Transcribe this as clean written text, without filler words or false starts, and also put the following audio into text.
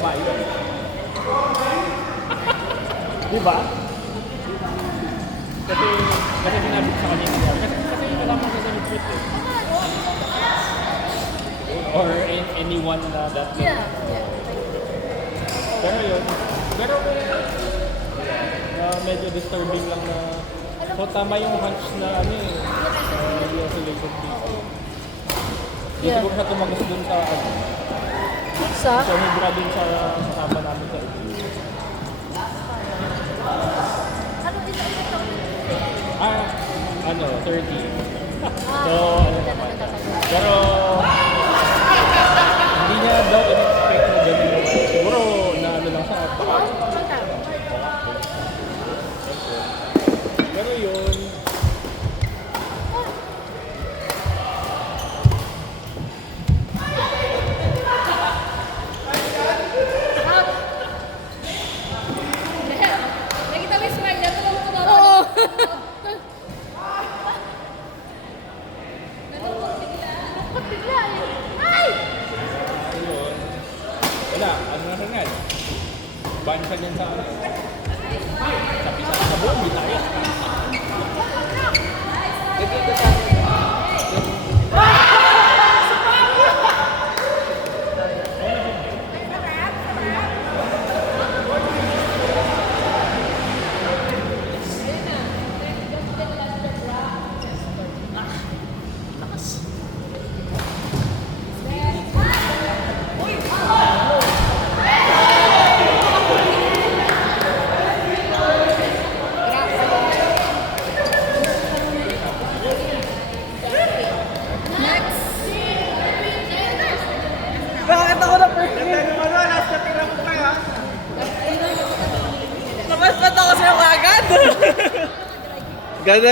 babae yun. Diba? Kasi sinabi ko sa kanya yung nangyari. Kasi yung alam mo sa celebrate eh. Or anyone na that Yeah. Pero yun, medyo disturbing lang na so tama yung hunch na ano eh, isolation dito. Hindi siguro siya tumagos dun sa ano. Sa? So hibra dun sa kasama namin sa ito. Ano isa-isa to? 30. So ano naman. Pero hindi niya daw in-expect na gano'n naman. Siguro na ano lang siya. Baka. Pero yun. Nakita mo yung smile niya, tulong ko na. Oo. Natulog bigla eh. Ay! Ayun. Wala, ano na rin yan. Ban siya niyan sa ano. Sa pisa sa buong, di tayo. Nagkita sa akin. Bakit ako na first year? Ganda naman na, last na tira mo pa ha? Napaspat ako sa'yo kagad. Ganda